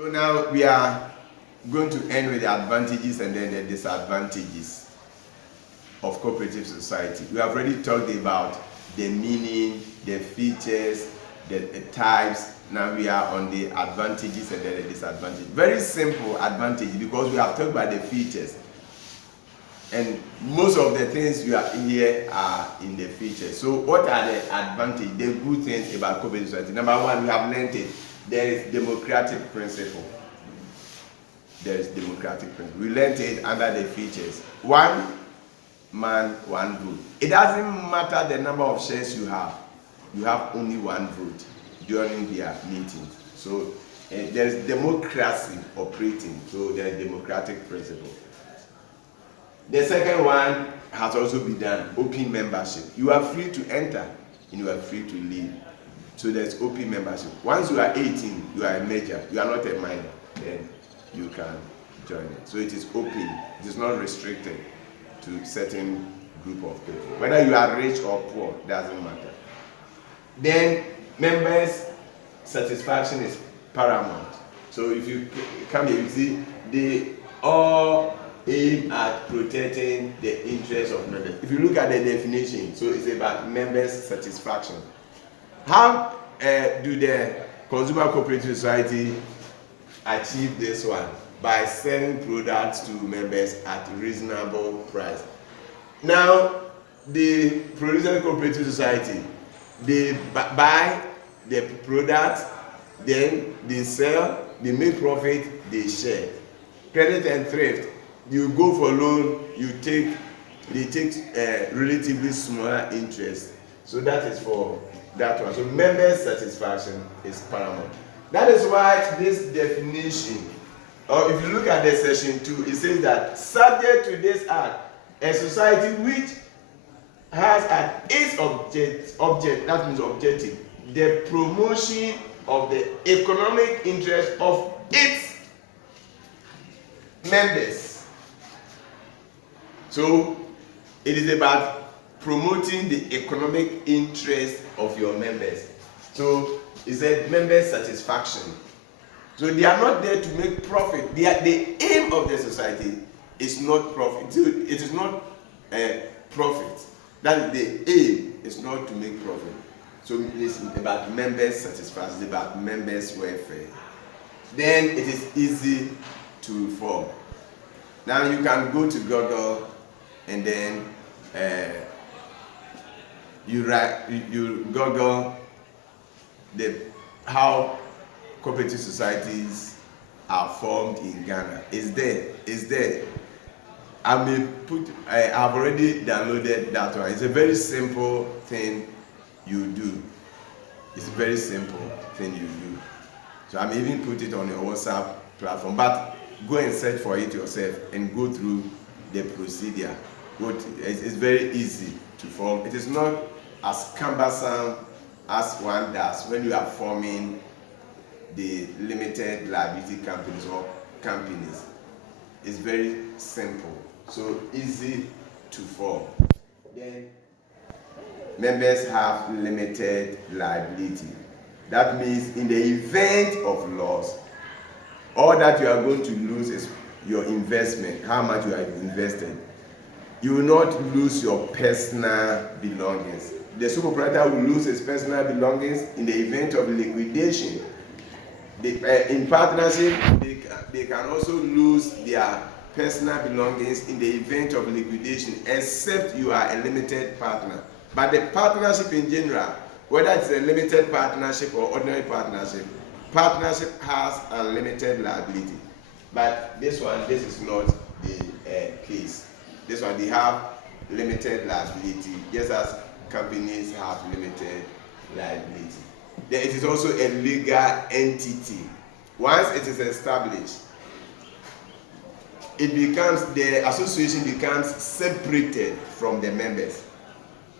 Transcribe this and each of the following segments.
So now we are going to end with the advantages and then the disadvantages of cooperative society. We have already talked about the meaning, the features, the types. Now we are on the advantages and then the disadvantages. Very simple advantage because we have talked about the features. And most of the things you are here are in the features. So what are the advantages, the good things about cooperative society? Number one, we have learned it. There is democratic principle. There is democratic principle. We learned it under the features. One man, one vote. It doesn't matter the number of shares you have. You have only one vote during their meetings. So there is democracy operating. So there is democratic principle. The second one has also been done, open membership. You are free to enter and you are free to leave. So there's open membership. Once you are 18, you are a major. You are not a minor. Then you can join it. So it is open. It is not restricted to certain group of people. Whether you are rich or poor, doesn't matter. Then members' satisfaction is paramount. So if you come here, you see they all aim at protecting the interests of members. If you look at the definition, so it's about members' satisfaction. How do the consumer cooperative society achieve this one? By selling products to members at a reasonable price. Now, the producer cooperative society, they buy the product, then they sell, they make profit, they share. Credit and thrift, you go for loan, they take relatively smaller interest. So that is for that one. So members' satisfaction is paramount. That is why this definition, or if you look at the section 2, it says that subject to this act, a society which has at its object, that means objective, the promotion of the economic interest of its members. So it is about promoting the economic interest of your members. So it said members' satisfaction. So they are not there to make profit. The aim of the society is not profit. So it is not profit. That is the aim, is not to make profit. So it is about members' satisfaction, it's about members' welfare. Then it is easy to form. Now you can go to Google and then you Google how cooperative societies are formed in Ghana. It's there. I have already downloaded that one. It's a very simple thing you do. It's a very simple thing you do. So I'm even put it on a WhatsApp platform. But go and search for it yourself and go through the procedure. It's very easy to form. It is not as cumbersome as one does when you are forming the limited liability companies or companies. It's very simple, so easy to form. Then members have limited liability. That means in the event of loss, all that you are going to lose is your investment, how much you have invested. You will not lose your personal belongings. The sole proprietor will lose his personal belongings in the event of liquidation. In partnership, they can also lose their personal belongings in the event of liquidation, except you are a limited partner. But the partnership in general, whether it's a limited partnership or ordinary partnership has unlimited liability. But this is not the case. This one, they have limited liability, just as companies have limited liability. Then it is also a legal entity. Once it is established, the association becomes separated from the members.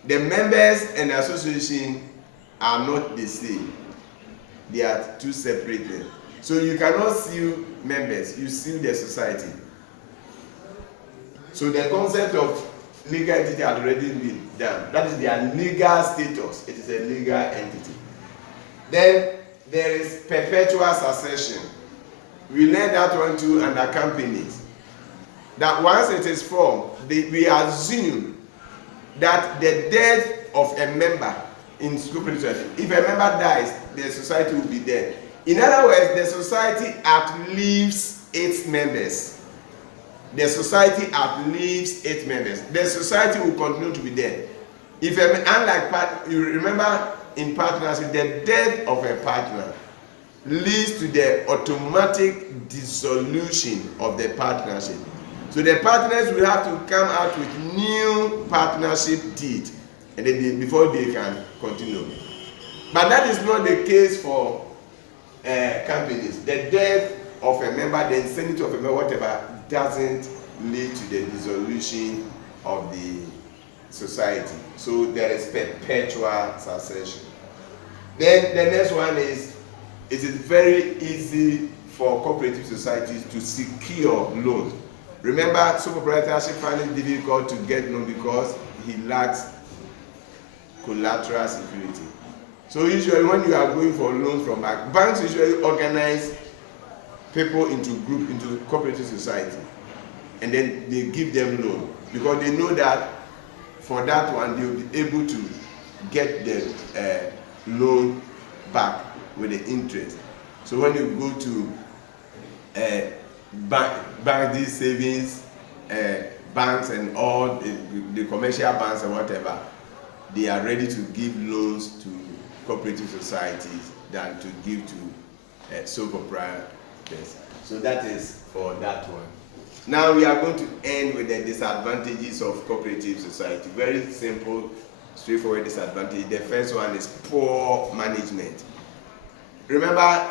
The members and the association are not the same. They are two separate things. So you cannot sue members, you sue the society. So the concept of legal entity had already been done. That is their legal status. It is a legal entity. Then there is perpetual succession. We learned that one too under companies. That once it is formed, we assume that the death of a member in cooperative society, if a member dies, the society will be dead. In other words, the society outlives its members. The society outlives its members. The society will continue to be there. If you remember in partnership, the death of a partner leads to the automatic dissolution of the partnership. So the partners will have to come out with new partnership deed, and then before they can continue. But that is not the case for companies. The death of a member, the insanity of a member, whatever, doesn't lead to the dissolution of the society. So there is perpetual succession. Then the next one is, it is very easy for cooperative societies to secure loans. Remember, sole proprietorship finds it difficult to get loan because he lacks collateral security. So usually when you are going for loans from banks usually organize people into cooperative society, and then they give them loan because they know that for that one they will be able to get the loan back with the interest. So when you go to bank these savings banks and all the commercial banks and whatever, they are ready to give loans to cooperative societies than to give to sole proprietors. So that is for that one. Now we are going to end with the disadvantages of cooperative society. Very simple, straightforward disadvantage. The first one is poor management. Remember,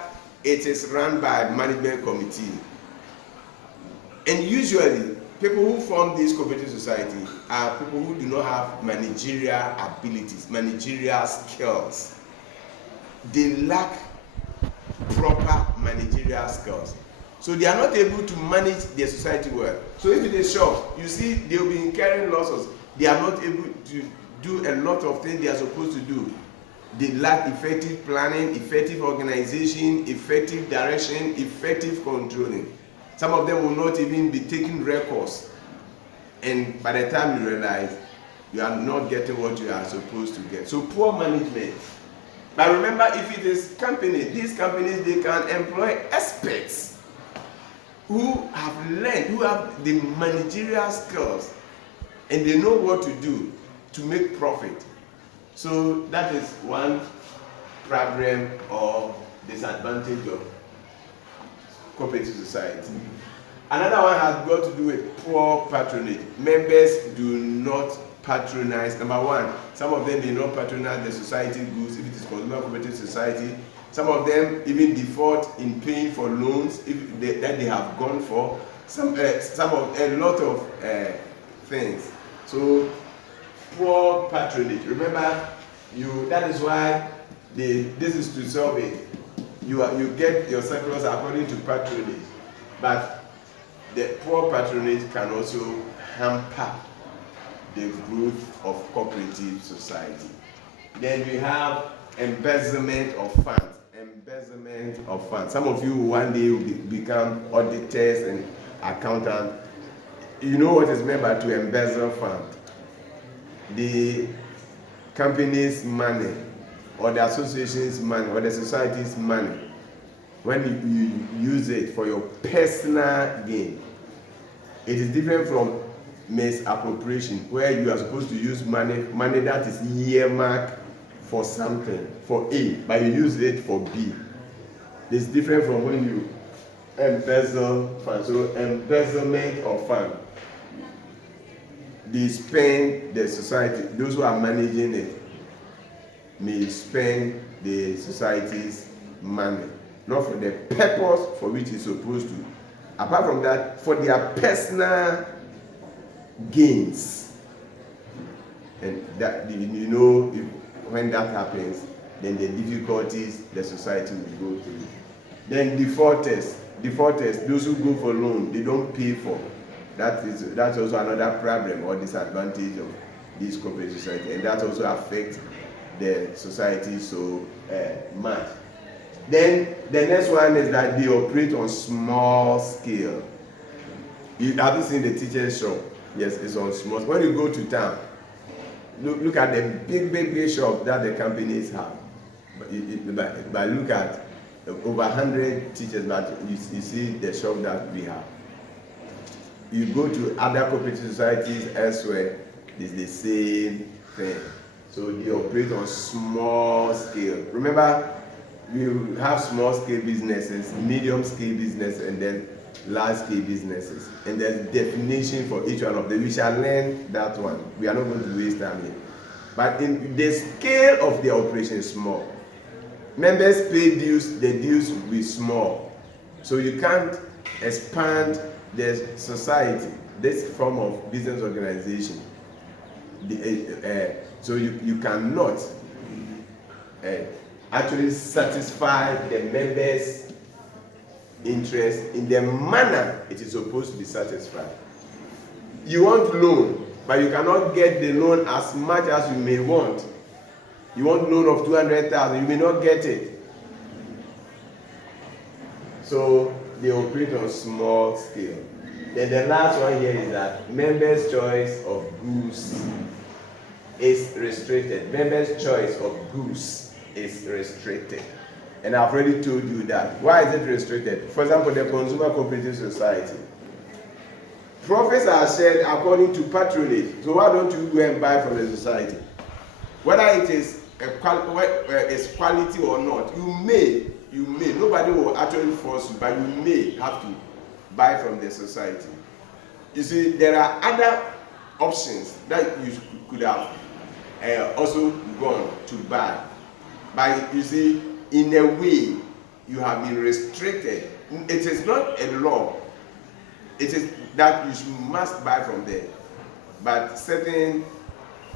it is run by management committee. And usually, people who form this cooperative society are people who do not have managerial abilities, managerial skills. They lack proper managerial skills. So they are not able to manage their society well. So if it is shop, you see they will be incurring losses. They are not able to do a lot of things they are supposed to do. They lack effective planning, effective organization, effective direction, effective controlling. Some of them will not even be taking records. And by the time you realize, you are not getting what you are supposed to get. So poor management. But remember, if it is companies, these companies, they can employ experts who have learned, who have the managerial skills, and they know what to do to make profit. So that is one problem or disadvantage of cooperative society. Another one has got to do with poor patronage. Members do not patronize. Number one, some of them do not patronize the society goods if it is consumer cooperative society. Some of them even default in paying for loans that they have gone for. A lot of things. So poor patronage. Remember, that is why this is to solve it. You get your surplus according to patronage, but the poor patronage can also hamper the growth of cooperative society. Then we have embezzlement of funds. Embezzlement of funds. Some of you one day will become auditors and accountants. You know what is meant by to embezzle funds? The company's money, or the association's money, or the society's money, when you use it for your personal gain. It is different from misappropriation, where you are supposed to use money that is earmarked for something, for A, but you use it for B. It's different from when you embezzle funds. So embezzlement of funds. They spend the society, those who are managing it may spend the society's money, not for the purpose for which it's supposed to. Apart from that, for their personal gains. And that, when that happens, then the difficulties the society will go through. Then defaulters, those who go for loan, they don't pay for. That's also another problem or disadvantage of this cooperative society, and that also affects the society so much. Then the next one is that they operate on small scale. You haven't seen the teacher's shop. Yes, it's on small. When you go to town, look at the big shop that the companies have. But look at over 100 teachers, but you see the shop that we have. You go to other cooperative societies elsewhere, it's the same thing. So they operate on small scale. Remember, we have small scale businesses, medium scale business, and then large scale businesses. And there's definition for each one of them. We shall learn that one. We are not going to waste time here. But in the scale of the operation is small. Members pay dues, the dues will be small. So you can't expand the society, this form of business organization. So you cannot actually satisfy the members' interest in the manner it is supposed to be satisfied. You want loan, but you cannot get the loan as much as you may want. You want loan of 200,000, you may not get it. So they operate on small scale. Then the last one here is that members' choice of goods is restricted. Members' choice of goods is restricted. And I've already told you that. Why is it restricted? For example, the Consumer Cooperative Society. Profits are shared according to patronage. So why don't you go and buy from the society? Whether it is quality or not, you may, nobody will actually force you, but you may have to buy from the society. You see, there are other options that you could have also gone to buy. But you see, in a way, you have been restricted. It is not a law. It is that you must buy from there. But certain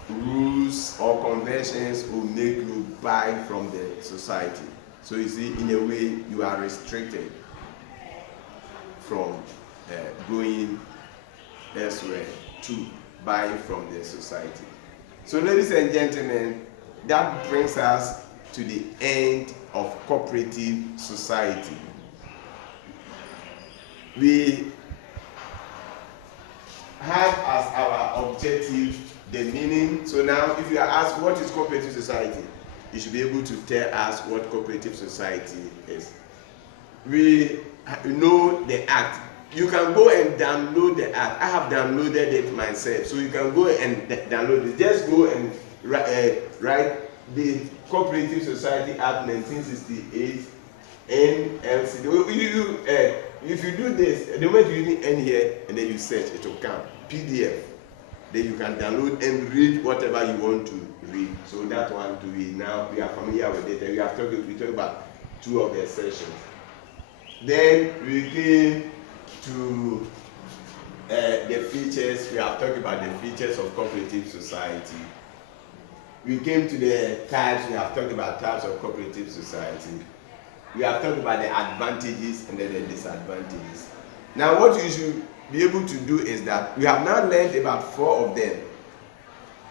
rules or conventions will make you buy from the society. So you see, in a way, you are restricted from going elsewhere to buy from the society. So ladies and gentlemen, that brings us to the end of cooperative society. We have as our objective the meaning. So now if you are asked what is cooperative society, you should be able to tell us what cooperative society is. We know the act. You can go and download the act. I have downloaded it myself, so you can go and download it. Just go and write the Cooperative Society Act 1968 NLC. If you do this, the moment you end here and then you search, it will come PDF. Then you can download and read whatever you want to read. So that one to be now we are familiar with it, and we talked about two of the sessions. Then we came to the features. We have talked about the features of cooperative society. We came to the types. We have talked about types of cooperative society. We have talked about the advantages and then the disadvantages. Now what you should be able to do is that we have now learned about 4 of them.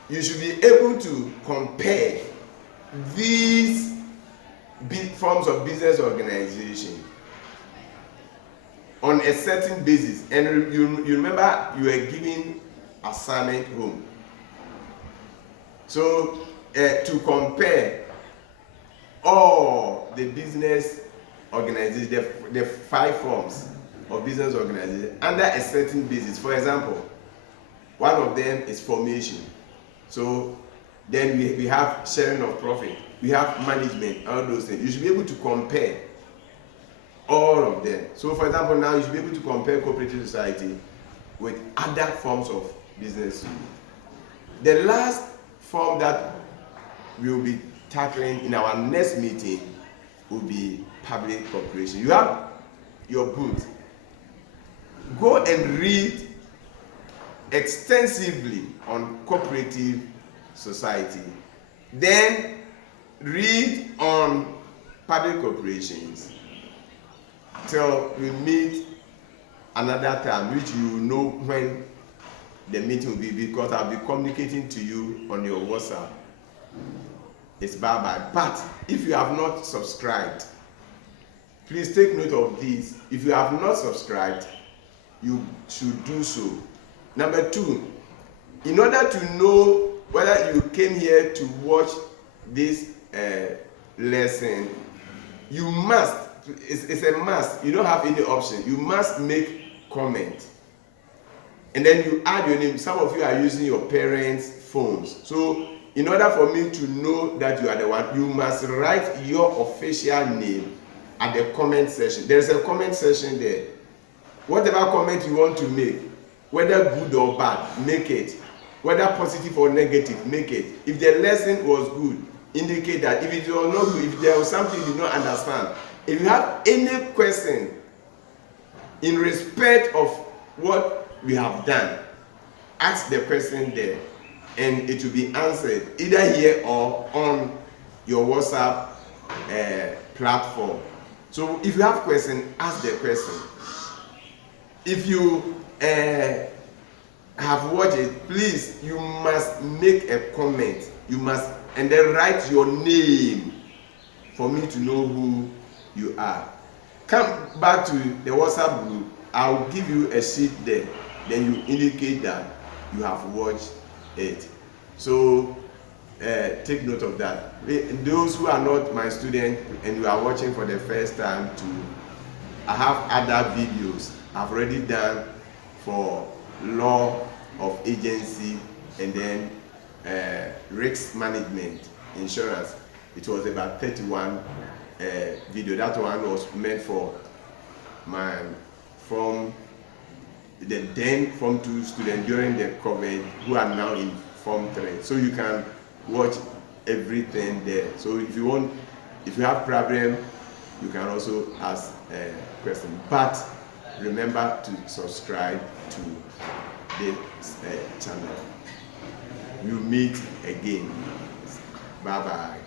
You should be able to compare these forms of business organization on a certain basis. And you remember you were given assignment home. So to compare all the business organization, the 5 forms of business organization under a certain basis. For example, one of them is formation. So then we have sharing of profit, we have management, all those things. You should be able to compare all of them. So for example, now you should be able to compare cooperative society with other forms of business. The last form that we will be tackling in our next meeting will be public corporation. You have your booth. Go and read extensively on cooperative society. Then read on public corporations till we meet another time, which you will know when the meeting will be, because I'll be communicating to you on your WhatsApp. It's bye-bye. But if you have not subscribed Please take note of this. If you have not subscribed, you should do so. Number 2, in order to know whether you came here to watch this lesson, you must, it's a must, you don't have any option, you must make comment. And then you add your name. Some of you are using your parents' phones. So in order for me to know that you are the one, you must write your official name at the comment section. There is a comment section there. Whatever comment you want to make, whether good or bad, make it. Whether positive or negative, make it. If the lesson was good, indicate that. If it was not good, if there was something you did not understand, if you have any question in respect of what we have done, ask the question there, and it will be answered either here or on your WhatsApp platform. So if you have question, ask the question. If you have watched it, please, you must make a comment. You must, and then write your name for me to know who you are. Come back to the WhatsApp group. I'll give you a sheet there. Then you indicate that you have watched it. So take note of that. Those who are not my students and you are watching for the first time too, I have other videos I've already done for law of agency and then risk management, insurance. It was about 31 video. That one was meant for from the then Form 2 students during the COVID who are now in Form 3. So you can watch everything there. So if you have problem, you can also ask a question. But remember to subscribe to this channel. We'll meet again. Bye bye.